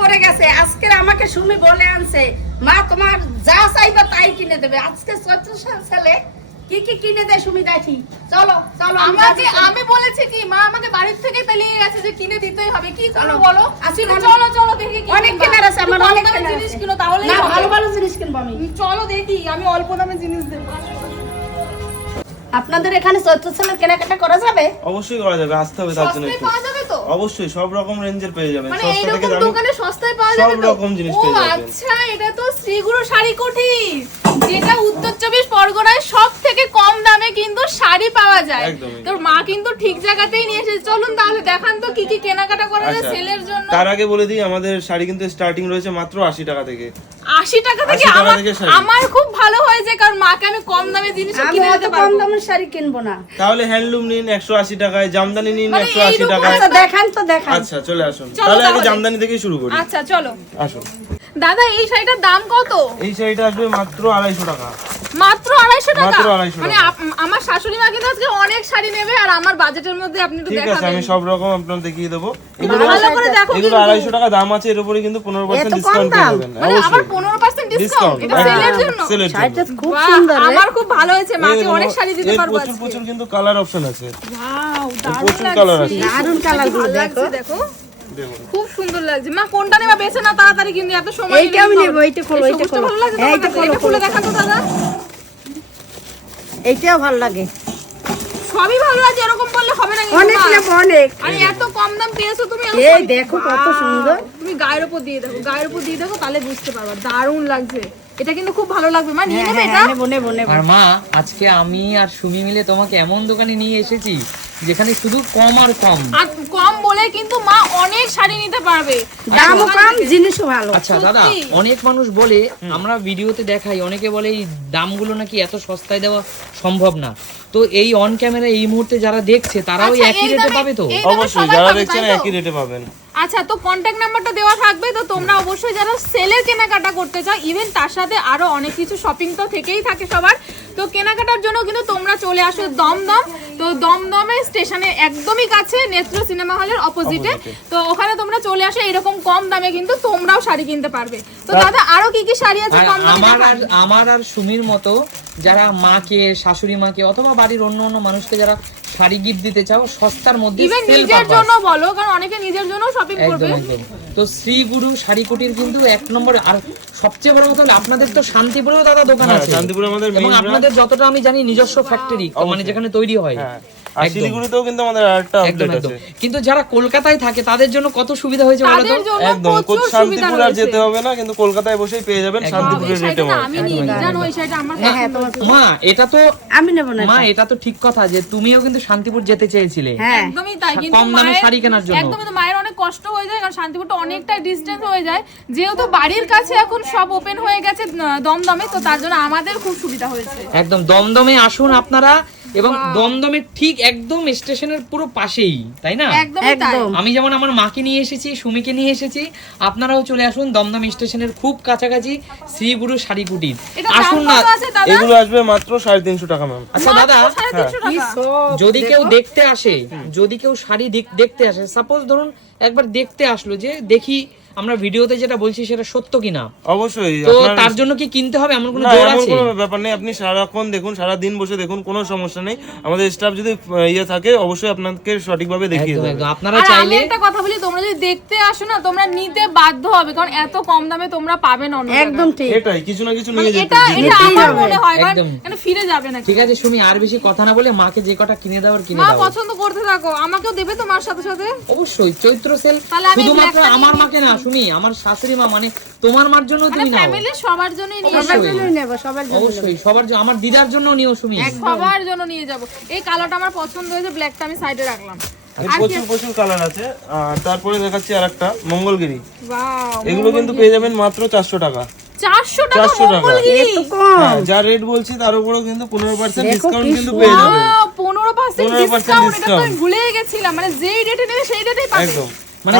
পড়ে গেছে আজকে আমাকে সুমি বলে আনছে মা তোমার যা চাইবা তাই কিনে দেবে। আজকে চৈত্র ছেলে কি কি কিনে দেয় সুমি দেখি। চলো চলো আমি আমাকে আমি বলেছি কি মা আমাকে বাড়ির থেকে পালিয়ে গেছে যে কিনে দিতেই হবে। কি চলো। বলো? চলো। চলো দেখি কি অনেক। কেনার আছে আমার অনেক দামের জিনিস কিনো তাহলেই না ভালো ভালো জিনিস কিনবো আমি। চলো দেখি আমি অল্প দামে জিনিস দেবো। আপনাদের এখানে চৈত্র ছেলের কেনাকাটা করা যাবে? অবশ্যই করা যাবে আসতে হবে তার জন্য পাওয়া যাবে অবশ্যই সব রকম রেঞ্জের পেয়ে যাবেন মানে সস্তা থেকে দামি দোকানে সস্তায় পাওয়া যাবে তো রকম জিনিস পেয়ে যাবেন। আচ্ছা এটা তো শ্রীগুরু শাড়ি কুঠির যেটা উত্তর চব্বিশ পরগনায় সব থেকে কম দামে কিন্তু শাড়ি পাওয়া যায়। তোর মা কিন্তু ঠিক জায়গাতেই নিয়ে এসেছে চলুন তাহলে দেখান তো কি কি কেনাকাটা করা যায় আচ্ছা। সেলের জন্য তার আগে বলে দিই আমাদের শাড়ি কিন্তু স্টার্টিং রয়েছে মাত্র আশি টাকা থেকে আশি টাকা থেকে আমার শাড়ি। আমার খুব ভালো হয়েছে কারণ মাকে আমি কম দামে জিনিস কিনে দিতে পারব। কম দামের শাড়ি কিনবো না। তাহলে হ্যান্ডলুম নিন একশো আশি টাকায় জামদানি নিন মানে একশো আশি এইরকম টাকায়। আচ্ছা দেখান তো দেখান। আচ্ছা চলে আসুন। তাহলে আগে জামদানি থেকে শুরু করি। আচ্ছা চলো। আসুন। দাদা এই শাড়িটার দাম কত? এই শাড়িটা আসবে মাত্র আড়াইশো টাকা। মাত্র আড়াইশো টাকা? মাত্র 250 মানে আমার শাশুড়ি মা কিন্তু আজকে অনেক শাড়ি নেবে আর আমার বাজেটের মধ্যে আপনি একটু ঠিক আছে আমি সব রকম আপনার দেখিয়ে দেবো। এগুলো ভালো করে দেখো এগুলো কিন্তু। আড়াইশো টাকা দাম আছে এর উপরে কিন্তু পনেরো পার্সেন্ট এত কম ডিসকাউন্ট পেয়ে যাবেন। মানে আবার অবশ্যই পনেরো পার্সেন্ট ডিসকাউন্ট ডিসকাউন্ট এটা সেলের জন্য? শাড়িটা খুব সুন্দর আমার খুব ভালো হয়েছে মাকে অনেক শাড়ি দিতে পারব প্রচুর প্রচুর কিন্তু কালার অপশন আছে। ওয়াও দারুণ লাগছে। আছে। দারুণ কালারগুলো দেখো। দেখো। খুব সুন্দর লাগছে। মা কোনটা নেবা? বেছে না তাড়াতাড়ি কিন্তু এত সময় এইটা আমি নেব, এইটা খোলো, এইটা খোলো। হ্যাঁ, এইটা কাছে? খোলো, খুলে দেখা তো দাদা। এইটাও ভালো লাগে। সবই ভালো লাগছে এরকম বললে হবে না অনেক। নেব অনেক। আরে এত কম দাম পেয়েছ তুমি এই দেখো কত সুন্দর। তুমি গায়ের উপর দিয়ে দেখো গায়ের উপর দিয়ে দেখো তাহলে বুঝতে পারবা। দারুণ লাগছে। এটা কিন্তু খুব ভালো লাগবে। মা নিয়ে হ্যাঁ নেবে হ্যাঁ এটা? নেব নেব নেব। আর মা আজকে আমি আর সুমি মিলে তোমাকে এমন দোকানে নিয়ে এসেছি যেখানে শুধু কম আর কম। আর কম বলে কিন্তু মা অনেক শাড়ি নিতে পারবে। দামও কম জিনিসও ভালো। আচ্ছা দাদা অনেক মানুষ বলে আমরা ভিডিওতে দেখাই অনেকে বলে এই দামগুলো নাকি এত সস্তায় দেওয়া সম্ভব না। তো এই অন ক্যামেরা এই মুহূর্তে যারা দেখছে তারাও আচ্ছা, একই রেটে পাবে তো? অবশ্যই যারা পাবে, দেখছেন একই রেটে পাবেন। আচ্ছা তো কন্ট্যাক্ট নাম্বারটা দেওয়া থাকবে। তো তোমরা অবশ্যই যারা সেলের কেনাকাটা করতে চাও ইভেন তার সাথে আরও অনেক কিছু শপিং তো থেকেই থাকে সবার। তো কেনাকাটার জন্য কিন্তু তোমরা চলে আসো দমদম। তো দমদমে স্টেশনে একদমই কাছে নেত্র সিনেমা হলের অপোজিটে। তো ওখানে তোমরা চলে আসো এরকম কম দামে কিন্তু তোমরাও শাড়ি কিনতে পারবে। তো দাদা আরও কি কি শাড়ি আছে কম দামে আমার আর আমার আর সুমির মতো যারা মাকে শাশুড়ি মাকে অথবা বাড়ির অন্য অন্য মানুষকে যারা শাড়ি গিফট দিতে চাও সস্তার মধ্যে ইভেন নিজের জন্য বলো কারণ অনেকে নিজের জন্য শপিং করবে। তো শ্রী গুরু শাড়ি কুটির কিন্তু এক নম্বর আর সবচেয়ে বড় কথা হলো আপনাদের তো শান্তিপুরেও দাদা দোকান হ্যাঁ, আছে। শান্তিপুরে আমাদের এবং আপনাদের যতটা আমি জানি নিজস্ব ফ্যাক্টরি মানে যেখানে তৈরি হয়। হ্যাঁ। আর শিলিগুড়িতেও কিন্তু আমাদের আরেকটা আছে। কিন্তু যারা কলকাতায় থাকে তাদের জন্য কত সুবিধা হয়েছে বলো তাদের তো জন্য একদম সুবিধা শান্তিপুর আর যেতে হবে না কিন্তু কলকাতায় বসেই পেয়ে যাবেন শান্তিপুরের রেটে আমি নিই, জানো শাড়িটা আমার হ্যাঁ হ্যাঁ তোমার মা এটা তো আমি নেব না মা এটা। তো ঠিক কথা যে তুমিও কিন্তু শান্তিপুর যেতে চেয়েছিলে। হ্যাঁ। একদমই তাই কম কিন্তু দামে শাড়ি কেনার জন্য। একদমই তো মায়ের অনেক কষ্ট হয়ে যায় কারণ শান্তিপুরটা অনেকটা ডিস্টেন্স হয়ে যায়। যেহেতু বাড়ির কাছে এখন সব ওপেন হয়ে গেছে দমদমে তো তার জন্য আমাদের খুব সুবিধা হয়েছে। একদম দমদমে আসুন আপনারা এবং দমদমের ঠিক একদম স্টেশনের পুরো পাশেই তাই না? একদম। আমি যেমন আমার মাকে নিয়ে এসেছি সুমিকে নিয়ে এসেছি আপনারাও চলে আসুন দমদম স্টেশনের খুব কাছাকাছি শ্রীগুরু শাড়ি কুটির আসুন না। এগুলো আসবে মাত্র সাড়ে তিনশো টাকা ম্যাম আচ্ছা দাদা সব যদি কেউ দেখতে আসে যদি কেউ শাড়ি দেখ- দেখতে আসে সাপোজ ধরুন একবার দেখতে আসলো যে দেখি আমরা ভিডিওতে যেটা বলছি সেটা সত্য কিনা? অবশ্যই তো তার জন্য কি কিনতে হবে? এমন কোনো জোর আছে? কোনো ব্যাপার নেই আপনি সারাক্ষণ দেখুন সারা দিন বসে দেখুন কোনো সমস্যা নেই। আমাদের স্টাফ যদি ইয়ে থাকে অবশ্যই আপনাকে সঠিকভাবে দেখিয়ে দেবে। আপনারা আর আমি চাইলে একটা কথা বলি তোমরা যদি দেখতে আসো না তোমরা নিতে বাধ্য হবে কারণ এত কম দামে তোমরা পাবে না অন্য একদম। ঠিক। এটাই কিছু না কিছু মানে নিয়ে যেতে এটা এটা আমার মনে হয় কারণ ফিরে যাবে না ঠিক আছে সুমি আর বেশি কথা না বলে মাকে যে কটা কিনে দেওয়ার কিনে দাও। মা পছন্দ করতে থাকো। আমাকেও দেবে তোমার সাথে সাথে। অবশ্যই চৈত্র সেল তাহলে আমি শুধুমাত্র আমার মাকে না শুনি আমার শাশুড়ি মা মানে তোমার মার জন্য মানে তুমি নাও। ফ্যামিলি সবার জন্যই নিয়ে সবার যাব জন্যই নেব সবার জন্য অবশ্যই সবার জন্য আমার দিদার জন্য নিও সুমি সবার জন্য নিয়ে যাব। এই কালারটা আমার পছন্দ হয়েছে ব্ল্যাকটা আমি সাইডে রাখলাম। প্রচুর প্রচুর কালার আছে। আর তারপরে দেখাচ্ছি আর একটা মঙ্গলগিরি এগুলো কিন্তু পেয়ে যাবেন মাত্র চারশো টাকা। 400 টাকা 400 টাকা। মঙ্গলগিরি? এত কম। হ্যাঁ, যা রেট বলছি তার উপরেও কিন্তু পনেরো পার্সেন্ট ডিসকাউন্ট কিন্তু পেয়ে যাবেন। Wow, 15% 15% ডিসকাউন্ট এটা তো আমি discount। ভুলেই গেছিলাম। মানে যেই রেটে নেবে সেই রেটেই পাবে। একদম। মানে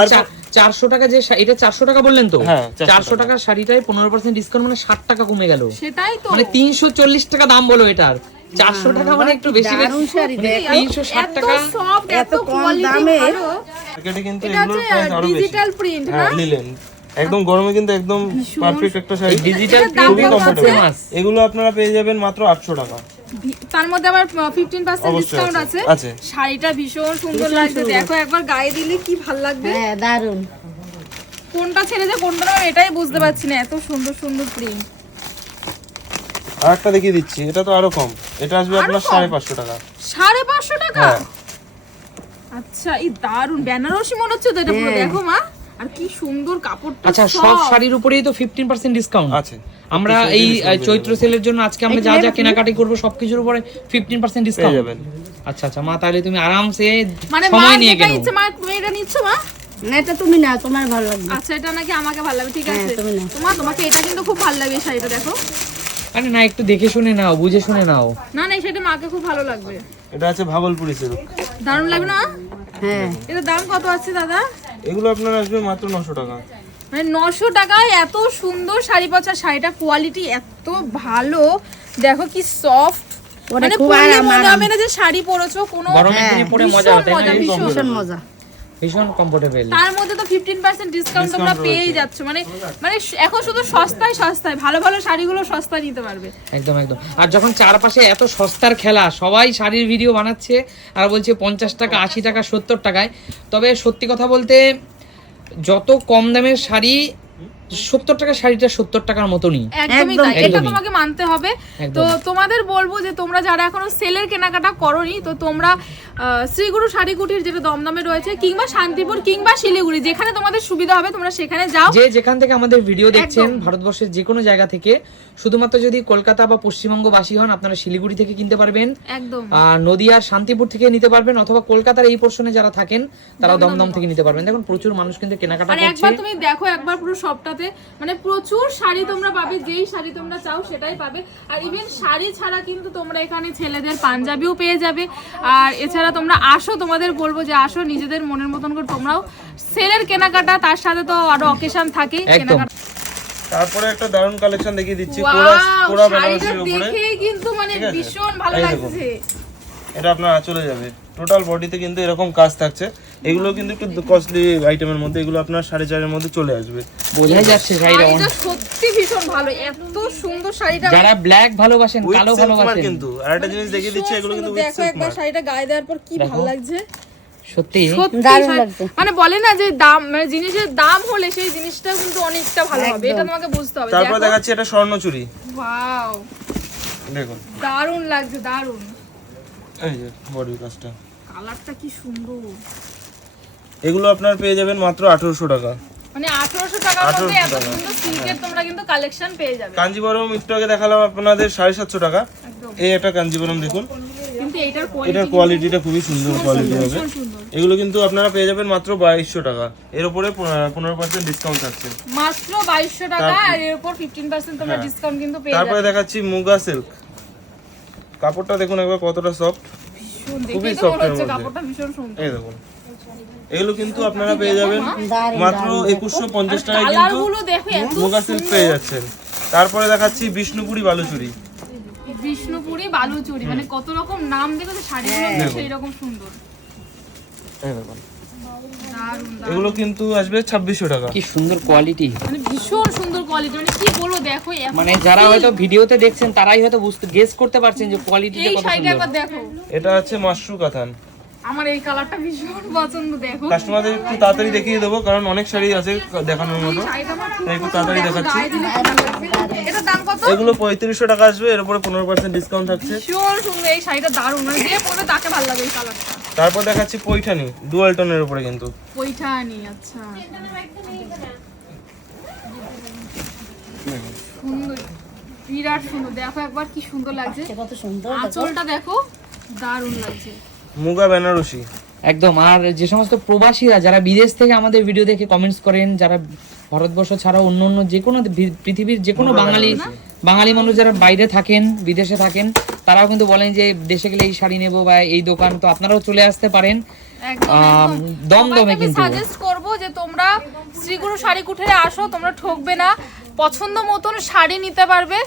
চারশো টাকা যে এটা চারশো টাকা বললেন তো? হ্যাঁ, 400 চারশো টাকার শাড়িটায় পনেরো পার্সেন্ট ডিসকাউন্ট মানে ষাট টাকা কমে গেল। সেটাই তো। মানে তিনশো চল্লিশ টাকা দাম বলো এটার। চারশো টাকা মানে একটু বেশি। তিনশো ষাট টাকা। এত কম দামে। ডিজিটাল প্রিন্ট হ্যাঁ একদম গরমে কিন্তু একদম পারফেক্ট একটা শাড়ি। ডিজিটাল খুবই কমফোর্টেবল এগুলো আপনারা পেয়ে যাবেন মাত্র আটশো টাকা। তার মধ্যে আবার ফিফটিন পার্সেন্ট অবশ্যই ডিসকাউন্ট আছে। শাড়িটা ভীষণ সুন্দর লাগছে। দেখো একবার গায়ে দিলে কি ভালো লাগবে? হ্যাঁ দারুণ কোনটা ছেড়ে যে কোনটা না এটাই বুঝতে পারছি না। এত সুন্দর সুন্দর প্রিন্ট আর একটা দেখিয়ে দিচ্ছি এটা তো আরও কম। এটা আসবে আপনার কম? সাড়ে পাঁচশো টাকা। সাড়ে পাঁচশো টাকা? হ্যাঁ। আচ্ছা এই দারুণ বেনারসি মনে হচ্ছে তো এটা পুরো। দেখো মা আর কি সুন্দর কাপড়টা আচ্ছা সব শাড়ির উপরেই তো ফিফটিন পার্সেন্ট ডিসকাউন্ট আছে। আমরা এই চৈত্র সেলের জন্য আজকে আমরা যা যা কেনাকাটি করব সবকিছুর উপরে ফিফটিন পার্সেন্ট পেয়ে ডিসকাউন্ট যাবেন। আচ্ছা আচ্ছা মা তাহলে তুমি আরামসে মানে সময় নিয়ে কেনো। মা তুমি এটা নিচ্ছ মা? না এটা তুমি না তোমার ভালো লাগবে। আচ্ছা এটা নাকি আমাকে ভালো লাগবে ঠিক হ্যাঁ, আছে। তুমি নাও। তোমার তোমাকে এটা কিন্তু খুব ভালো লাগবে শাড়িটা দেখো। আরে না একটু দেখে শুনে নাও বুঝে শুনে নাও। না না সেটা মাকে খুব ভালো লাগবে। এটা আছে ভাগলপুরি সিল্ক দারুণ লাগবে না? হ্যাঁ। এটার দাম কত আছে দাদা? এগুলো আপনার আসবে মাত্র নশো টাকা। মানে নশো টাকায় এত সুন্দর শাড়ি পচা শাড়িটা কোয়ালিটি এত ভালো। দেখো কি সফট মানে মনে হবে না যে শাড়ি পরেছো কোনো পরে মজা ভীষণ মজা, কমফোর্টেবল তার মধ্যে তো ফিফটিন পার্সেন্ট ডিসকাউন্ট তোমরা পেয়েই যাচ্ছ। মানে মানে এখন শুধু সস্তায় সস্তায় ভালো ভালো শাড়িগুলো সস্তায় নিতে পারবে। একদম একদম। আর যখন চারপাশে এত সস্তার খেলা সবাই শাড়ির ভিডিও বানাচ্ছে আর বলছে পঞ্চাশ টাকা আশি টাকা সত্তর টাকায়। তবে সত্যি কথা বলতে যত কম দামের শাড়ি সত্তর টাকার শাড়িটা সত্তর টাকার মতনই। একদমই তাই। এটা তোমাকে মানতে হবে। তো তোমাদের বলব যে তোমরা যারা এখনও সেলের কেনাকাটা করনি তো তোমরা শ্রীগুরু শাড়ি কুটির যেটা দমদমে রয়েছে কিংবা শান্তিপুর কিংবা শিলিগুড়ি যেখানে তোমাদের সুবিধা হবে তোমরা সেখানে যাও। যে যেখান থেকে আমাদের ভিডিও দেখছেন ভারতবর্ষের যে কোনো জায়গা থেকে শুধুমাত্র যদি কলকাতা বা পশ্চিমবঙ্গবাসী হন আপনারা শিলিগুড়ি থেকে কিনতে পারবেন। একদম। আর নদিয়ার শান্তিপুর থেকে নিতে পারবেন অথবা কলকাতার এই পোর্শনে যারা থাকেন তারা দমদম থেকে নিতে পারবেন। দেখুন প্রচুর মানুষ কিন্তু কেনাকাটা করছে। একবার তুমি দেখো একবার পুরো সবটাতে মানে প্রচুর শাড়ি তোমরা পাবে যেই শাড়ি তোমরা চাও সেটাই পাবে। আর ইভেন শাড়ি ছাড়া কিন্তু তোমরা এখানে ছেলেদের পাঞ্জাবিও পেয়ে যাবে। আর এছাড়া তোমরা আসো তোমাদের বলব যে আসো নিজেদের মনের মতন করে তোমরাও সেলের কেনাকাটা তার সাথে তো আরও অকেশন থাকেই কেনাকাটা। তারপরে একটা দারুণ কালেকশন দেখিয়ে দিচ্ছি কোরা শাড়িটা বেনারসির উপরে। দেখেই কিন্তু মানে ভীষণ ভালো লাগছে। এটা আপনার চলে যাবে। টোটাল বডিতে কিন্তু এরকম কাজ থাকছে। এগুলো কিন্তু একটু কস্টলি আইটেমের মধ্যে এগুলো আপনার সাড়ে চারের মধ্যে চলে আসবে। বোঝাই যাচ্ছে শাড়িটা সত্যি ভীষণ ভালো। এত সুন্দর শাড়িটা যারা ব্ল্যাক ভালোবাসেন কালো ভালোবাসেন। কিন্তু। আর একটা জিনিস দেখিয়ে দিচ্ছি এগুলো কিন্তু দেখো একবার শাড়িটা গায়ে দেওয়ার পর কি ভালো লাগছে? সত্যি। মানে বলে না যে দাম মানে জিনিসের দাম হলে সেই জিনিসটা কিন্তু অনেকটা ভালো হবে। এটা তোমাকে বুঝতে হবে। তারপর দেখাচ্ছি এটা স্বর্ণ চুরি ওয়াও দেখুন। দারুণ লাগছে দারুণ। এই যে বডির কাজটা কালারটা কি সুন্দর। এগুলো আপনার পেয়ে যাবেন মাত্র আঠারোশো টাকা। মানে আঠারোশো টাকার মধ্যে এত টাকা। সুন্দর সিল্কের তোমরা কিন্তু কালেকশন পেয়ে যাবে। কাঞ্জিবরম একটু আগে দেখালাম আপনাদের সাড়ে সাতশো টাকা। এই একটা কাঞ্জিবরম দেখুন। কিন্তু এটার এটার কোয়ালিটিটা খুবই সুন্দর কোয়ালিটি হবে। এগুলো কিন্তু আপনারা পেয়ে যাবেন মাত্র বাইশশো টাকা। এর উপরে পনেরো পার্সেন্ট ডিসকাউন্ট থাকছে মাত্র টাকা আর এর উপর ফিফটিন পার্সেন্ট তোমরা ডিসকাউন্ট কিন্তু পেয়ে তারপরে দেখাচ্ছি মুগা সিল্ক কাপড়টা দেখুন একবার কতটা সফট খুবই মনে এর মধ্যে। কাপড়টা ভীষণ সুন্দর। এই দেখুন। এগুলো কিন্তু আপনারা পেয়ে যাবেন মাত্র একুশশো পঞ্চাশ টাকায় কিন্তু গুলো মুগা সিল্ক পেয়ে যাচ্ছেন। তারপরে দেখাচ্ছি বিষ্ণুপুরি বালুচুরি। বিষ্ণুপুরি বালুচুরি মানে কত রকম নাম দেখো তো শাড়িগুলো সেই রকম সুন্দর। এই দেখুন। এগুলো কিন্তু আসবে ছাব্বিশশো টাকা। কি সুন্দর কোয়ালিটি মানে ভীষণ সুন্দর কোয়ালিটি মানে কি বলব দেখো মানে যারা হয়তো ভিডিওতে দেখছেন তারাই হয়তো বুঝতে গেস করতে পারছেন যে কোয়ালিটিটা এই কত শাড়িটা সুন্দর। একবার দেখো। এটা আছে মাশরু কাতান আমার এই কালারটা ভীষণ পছন্দ দেখো। কাস্টমারদের একটু তাড়াতাড়ি দেখিয়ে দেবো কারণ অনেক শাড়ি আছে দেখানোর মতো। তাই একটু তাড়াতাড়ি দেখাচ্ছি। এটার দাম কত? এগুলো পঁয়ত্রিশশো টাকা আসবে এর উপরে পনেরো পার্সেন্ট ডিসকাউন্ট থাকছে। ভীষণ সুন্দর এই শাড়িটা দারুণ মানে যে পরবে তাকে ভালো লাগে এই কালারটা তারপর দেখাচ্ছি পৈঠানি ডুয়াল টোনের উপরে কিন্তু। পৈঠানি আচ্ছা। বিরাট সুন্দর। দেখো একবার কি সুন্দর লাগছে। কত সুন্দর আঁচলটা দেখো দারুণ লাগছে। মুগা বেনারসি। একদম আর যে সমস্ত প্রবাসীরা যারা বিদেশ থেকে আমাদের ভিডিও দেখে কমেন্টস করেন যারা ভারতবর্ষ ছাড়া অন্য অন্য যে কোনো পৃথিবীর যে কোনো বাঙালি বাঙালি মানুষ যারা বাইরে থাকেন বিদেশে থাকেন তারাও কিন্তু বলেন যে দেশে গেলে এই শাড়ি নেব বা এই দোকান তো আপনারাও চলে আসতে পারেন। দমদমে কিন্তু। সাজেস্ট করব যে তোমরা শ্রীগুরু শাড়ি কুঠেরে আসো তোমরা ঠকবে না। পছন্দ মতন শাড়ি নিতে পারবে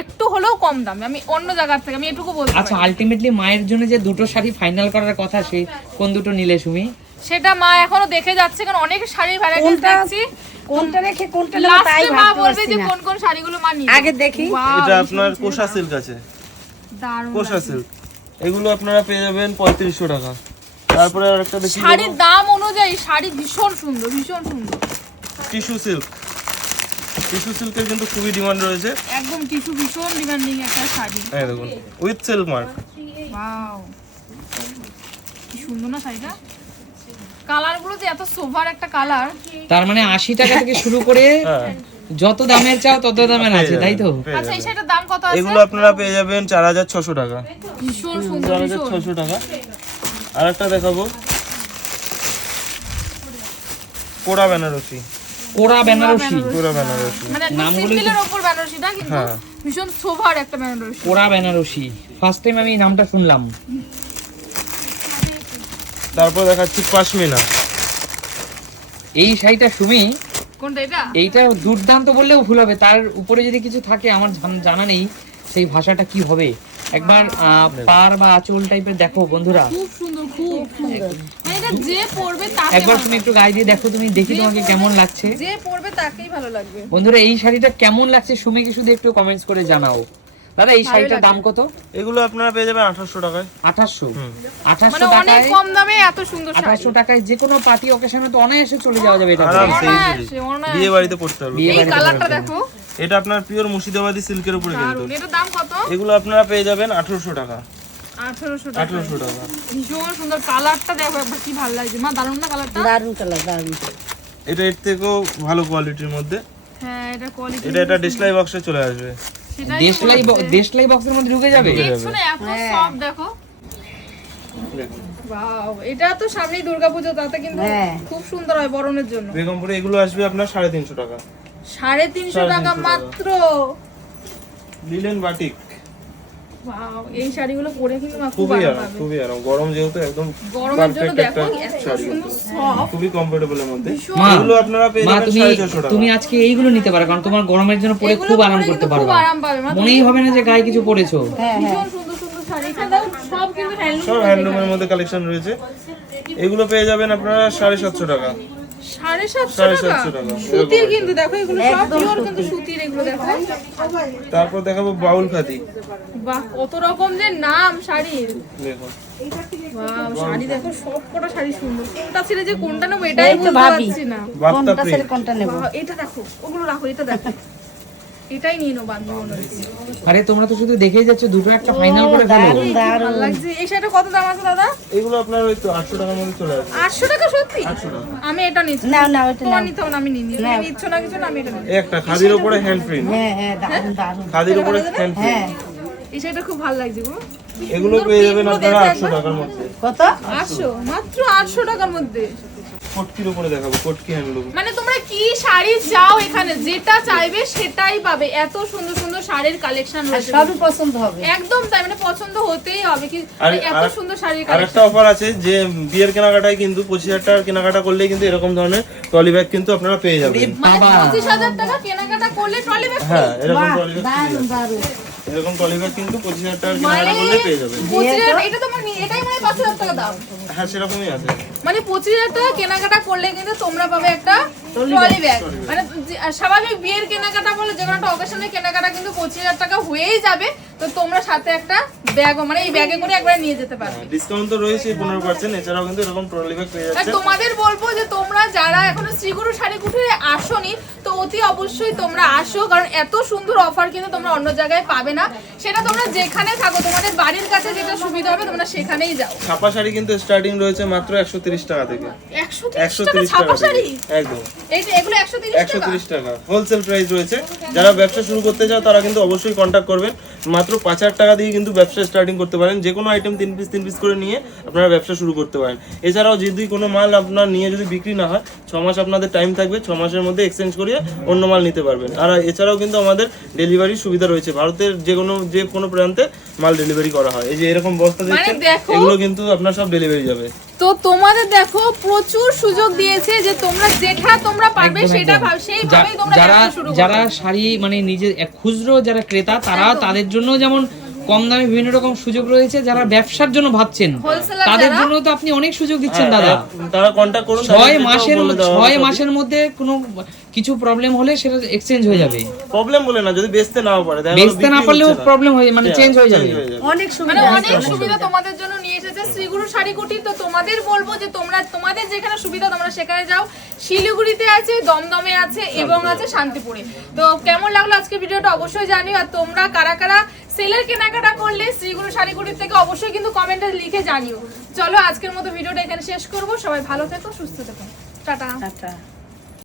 একটু হলেও কম দামে। আমি অন্য জায়গার থেকে আমি এটুকু বলতে আচ্ছা আলটিমেটলি মায়ের জন্য যে দুটো শাড়ি ফাইনাল করার কথা সেই কোন দুটো নিলে সুমি? সেটা মা এখনও দেখে যাচ্ছে কারণ অনেক শাড়ির ভ্যারাইটিস দেখছি। কোনটা রেখে কোনটা নেব তাই মা বলবে যে কোন কোন শাড়িগুলো মানিয়ে আগে দেখি। এটা আপনার কোষা সিল্ক আছে। দারুণ কোষা সিল্ক এগুলো আপনারা পেয়ে যাবেন পঁয়ত্রিশশো টাকা। তারপরে আরেকটা দেখি শাড়ির দাম অনুযায়ী শাড়ি ভীষণ সুন্দর ভীষণ সুন্দর। টিস্যু সিল্ক টিস্যু সিল্কের কিন্তু খুবই ডিমান্ড রয়েছে। একদম টিস্যু ভীষণ ডিমান্ডিং একটা শাড়ি। এই দেখুন উইথ সিল্ক মার্ক ওয়াও কি সুন্দর না শাড়িটা? কালারগুলো যে এত সোভার একটা কালার। তার মানে আশি টাকা থেকে শুরু করে হ্যাঁ। যত দামের চাও তত দামের আছে তাই তো? আচ্ছা এই শাড়িটার দাম কত আছে? এগুলো আপনারা পেয়ে যাবেন চার হাজার ছশো টাকা। ভীষণ সুন্দর চার হাজার ছশো টাকা। আর একটা দেখাবো। কোড়া বেনারসি। কোরা বেনারসি। কোড়া বেনারসি মানে নামগুলোই তো- সিম্পলের বেনারসিটা কিন্তু হ্যাঁ। ভীষণ সোভার একটা বেনারসি। কোরা বেনারসি। ফার্স্ট টাইম আমি নামটা শুনলাম। তারপর দেখাচ্ছি পাশমিনা। এই শাড়িটা সুমি কোনটা এটা? এইটা দুর্দান্ত বললেও ভুল হবে। তার উপরে যদি কিছু থাকে আমার জানা নেই সেই ভাষাটা কি হবে। একবার আহ, পার বা আঁচল টাইপের দেখো বন্ধুরা। খুব সুন্দর খুব সুন্দর। মানে এটা যে পরবে তাকে একবার তুমি একটু গায়ে দিয়ে দেখো তুমি দেখি তোমাকে কেমন লাগছে। যে পরবে তাকেই ভালো লাগবে। বন্ধুরা এই শাড়িটা কেমন লাগছে সুমিকে শুধু একটু কমেন্টস করে জানাও। দাদা এই শাড়িটার দাম কত? এগুলো আপনারা পেয়ে যাবেন আঠাশশো টাকায়। আঠাশশো আঠাশশো মানে অনেক টাকায় কম দামে এত সুন্দর শাড়ি। টাকায় যে কোনো পার্টি অকেশনে তো অনায়াসে চলে যাওয়া যাবে এটা। বিয়ে বাড়িতে পড়তে পারবে এই কালারটা দেখো। এটা আপনার পিওর মুর্শিদাবাদি সিল্কের উপরে কিন্তু। এটার দাম কত? এগুলো আপনারা পেয়ে যাবেন আঠারোশো টাকা। আঠারোশো টাকা। আঠারোশো টাকা। ভীষণ সুন্দর কালারটা দেখো একবার কি ভালো লাগছে। মা দারুণ না কালারটা দারুণ কালার দারুণ। এটা এর থেকেও ভালো কোয়ালিটির মধ্যে। হ্যাঁ এটা কোয়ালিটি এটা এটা ডিসপ্লে বক্সে চলে আসবে। দেশলাই দেশলাই বক্সের মধ্যে ঢুকে যাবে? দেখছ না এত সব দেখো। ওয়াও এটা তো সামনেই দুর্গাপূজা তাতে কিন্তু হ্যাঁ। খুব সুন্দর হয় বরণের জন্য। বেগমপুরে এগুলো আসবে আপনার সাড়ে তিনশো টাকা। সাড়ে তিনশো সাড়ে টাকা মাত্র। লিলেন বাটিক এই শাড়িগুলো পরে কিন্তু খুবই আরাম খুবই আরাম। গরম যেহেতু একদম গরমের জন্য দেখো খুবই কমফোর্টেবলের মধ্যে। এগুলো আপনারা পেয়ে যাবেন তুমি সাড়ে চারশো টাকা। তুমি আজকে এইগুলো নিতে পারো কারণ তোমার গরমের জন্য পরে খুব আরাম করতে পারবে আরাম পাবে মা মনেই হবে না যে গায়ে কিছু পরেছো হ্যাঁ হ্যাঁ ভীষণ সুন্দর সুন্দর শাড়ি। সব কিন্তু হ্যান্ডলুমের মধ্যে কালেকশন রয়েছে। এগুলো পেয়ে যাবেন আপনারা সাড়ে সাতশো টাকা। সাড়ে সাতশো টাকা? সুতির কিন্তু দেখো এগুলো সব পিওর কিন্তু সুতির এগুলো দেখো। তারপর দেখাবো বাউল খাদি। বাহ কত রকম যে নাম শাড়ির। দেখুন। শাড়ি দেখো সব কটা শাড়ি সুন্দর। কোনটা ছেড়ে যে কোনটা নেব এটাই বুঝতে পারছি না। কোনটা ছেড়ে কোনটা নেব? এটা দেখো ওগুলো রাখো এটা দেখো। এটাই নিয়ে বান্ধব আরে তোমরা তো শুধু দেখেই যাচ্ছ দুটো একটা ফাইনাল করে ফেলো। দারুণ দারুণ। ভালো লাগছে এই শাড়িটা কত দাম আছে দাদা? এগুলো আপনার ওই তো আটশো টাকার মধ্যে চলে আসবে। আটশো টাকা সত্যি? টাকা। আমি এটা নিচ্ছি। নাও নাও এটা তোমার নাও। নিতে না, আমি নিই তুমি নিচ্ছ না কিছু না আমি এটা নিই একটা খাদির উপরে হ্যান্ড প্রিন্ট হ্যাঁ হ্যাঁ দারুণ দারুণ। খাদির উপরে হ্যান্ড প্রিন্ট হ্যাঁ। এই শাড়িটা খুব ভালো লাগছে গো। এগুলো পেয়ে যাবেন আপনারা দেখো আটশো একবার। টাকার মধ্যে। কত? আটশো মাত্র আটশো টাকার মধ্যে। কটকির উপরে দেখাবো কটকি হ্যান্ডলুম মানে তোমরা কি শাড়ি চাও এখানে? যেটা চাইবে সেটাই পাবে। এত সুন্দর সুন্দর শাড়ির কালেকশন রয়েছে। সবই পছন্দ হবে। একদম তাই মানে পছন্দ হতেই হবে কি মানে এত সুন্দর শাড়ির আর কালেকশন একটা অফার আছে যে বিয়ের কেনাকাটায় কিন্তু পঁচিশ হাজার টাকার কেনাকাটা করলে কিন্তু এরকম ধরনের ট্রলি ব্যাগ কিন্তু আপনারা পেয়ে যাবেন। মানে বাবা। পঁচিশ হাজার টাকা কেনাকাটা করলে ট্রলি ব্যাগ হ্যাঁ এরকম ট্রলি ব্যাগ দারুণ দারুণ। এরকম ট্রলি ব্যাগ কিন্তু পঁচিশ হাজার টাকার মানে কেনাকাটা করলে পেয়ে যাবে পঁচিশ হাজার এটা তো মানে এটাই মানে পাঁচ হাজার টাকা দাম। হ্যাঁ সেরকমই আছে। মানে পঁচিশ হাজার টাকা কেনাকাটা করলে কিন্তু তোমরা পাবে একটা ট্রলি ব্যাগ মানে স্বাভাবিক বিয়ের কেনাকাটা বলে যে কোনো একটা অকেশনের কেনাকাটা কিন্তু পঁচিশ হাজার টাকা হয়েই যাবে। তো তোমরা সাথে একটা মানে এই ব্যাগে করে একবার নিয়ে যেতে পারবে ডিসকাউন্ট তো রয়েছে পনেরো পার্সেন্ট এছাড়াও কিন্তু এরকম ট্রলি ব্যাগ পেয়ে যাচ্ছে। তোমাদের বলব যে তোমরা যারা এখনও শ্রীগুরু শাড়ি কুঠিরে আসোনি তো অতি অবশ্যই তোমরা আসো কারণ এত সুন্দর অফার কিন্তু তোমরা অন্য জায়গায় পাবে না। সেটা তোমরা যেখানে থাকো তোমাদের বাড়ির কাছে যেটা সুবিধা হবে তোমরা সেখানেই যাও। ছাপা শাড়ি কিন্তু স্টার্টিং রয়েছে মাত্র একশো তিরিশ টাকা থেকে। একশো একশো টাকা ছাপা শাড়ি? একদম। এই- এগুলো একশো তিরিশ একশো টাকা তিরিশ টাকা। হোলসেল প্রাইস রয়েছে। যারা ব্যবসা শুরু করতে চাও তারা কিন্তু অবশ্যই কন্ট্যাক্ট করবেন। মাত্র পাঁচ হাজার টাকা দিয়ে কিন্তু ব্যবসা স্টার্টিং করতে পারেন। যে কোনো আইটেম তিন পিস তিন পিস করে নিয়ে আপনারা ব্যবসা শুরু করতে পারেন। এছাড়াও যদি কোনো মাল আপনার নিয়ে যদি বিক্রি না হয় ছ মাস আপনাদের টাইম থাকবে ছ মাসের মধ্যে এক্সচেঞ্জ করিয়ে অন্য মাল নিতে পারবেন। আর এছাড়াও কিন্তু আমাদের ডেলিভারির সুবিধা রয়েছে। ভারতের যে কোনো যে কোনো প্রান্তে মাল ডেলিভারি করা হয়। এই যে এরকম বস্তা দেখছেন এগুলো কিন্তু আপনার সব ডেলিভারি যাবে। তো তোমাদের দেখো প্রচুর সুযোগ দিয়েছে যে তোমরা যেটা তোমরা পারবে সেটা সেইভাবেই তোমরা যারা শুরু করো যারা শাড়ি মানে নিজে এক খুচরো যারা ক্রেতা তারা তাদের জন্য যেমন কম দামে বিভিন্ন রকম সুযোগ রয়েছে যারা ব্যবসার জন্য ভাবছেন তাদের জন্য তো আপনি অনেক সুযোগ দিচ্ছেন হ্যাঁ, দাদা। তারা- করুন ছয় মাসের ছয় মাসের মধ্যে কোনো কিছু প্রবলেম হলে সেটা এক্সচেঞ্জ হয়ে যাবে। প্রবলেম বলে না যদি বেচতে নাও পারে বেচতে না পারলেও প্রবলেম হয়ে মানে চেঞ্জ হয়ে যাবে। অনেক মানে সুবিধা অনেক সুবিধা তোমাদের জন্য নিয়ে এসেছে শ্রীগুরু শাড়ি কুটি তো তোমাদের বলব যে তোমরা তোমাদের যেখানে সুবিধা তোমরা সেখানে যাও। শিলিগুড়িতে আছে দমদমে আছে এবং আছে শান্তিপুরে। তো কেমন লাগল আজকে ভিডিওটা অবশ্যই জানিও। আর তোমরা কারা কারা সেলের কেনাকাটা করলে শ্রীগুরু শাড়িগুড়ির থেকে অবশ্যই কিন্তু কমেন্টে লিখে জানিও। চলো আজকের মতো ভিডিওটা এখানে শেষ করব। সবাই ভালো থেকো সুস্থ থেকো। টাটা। আচ্ছা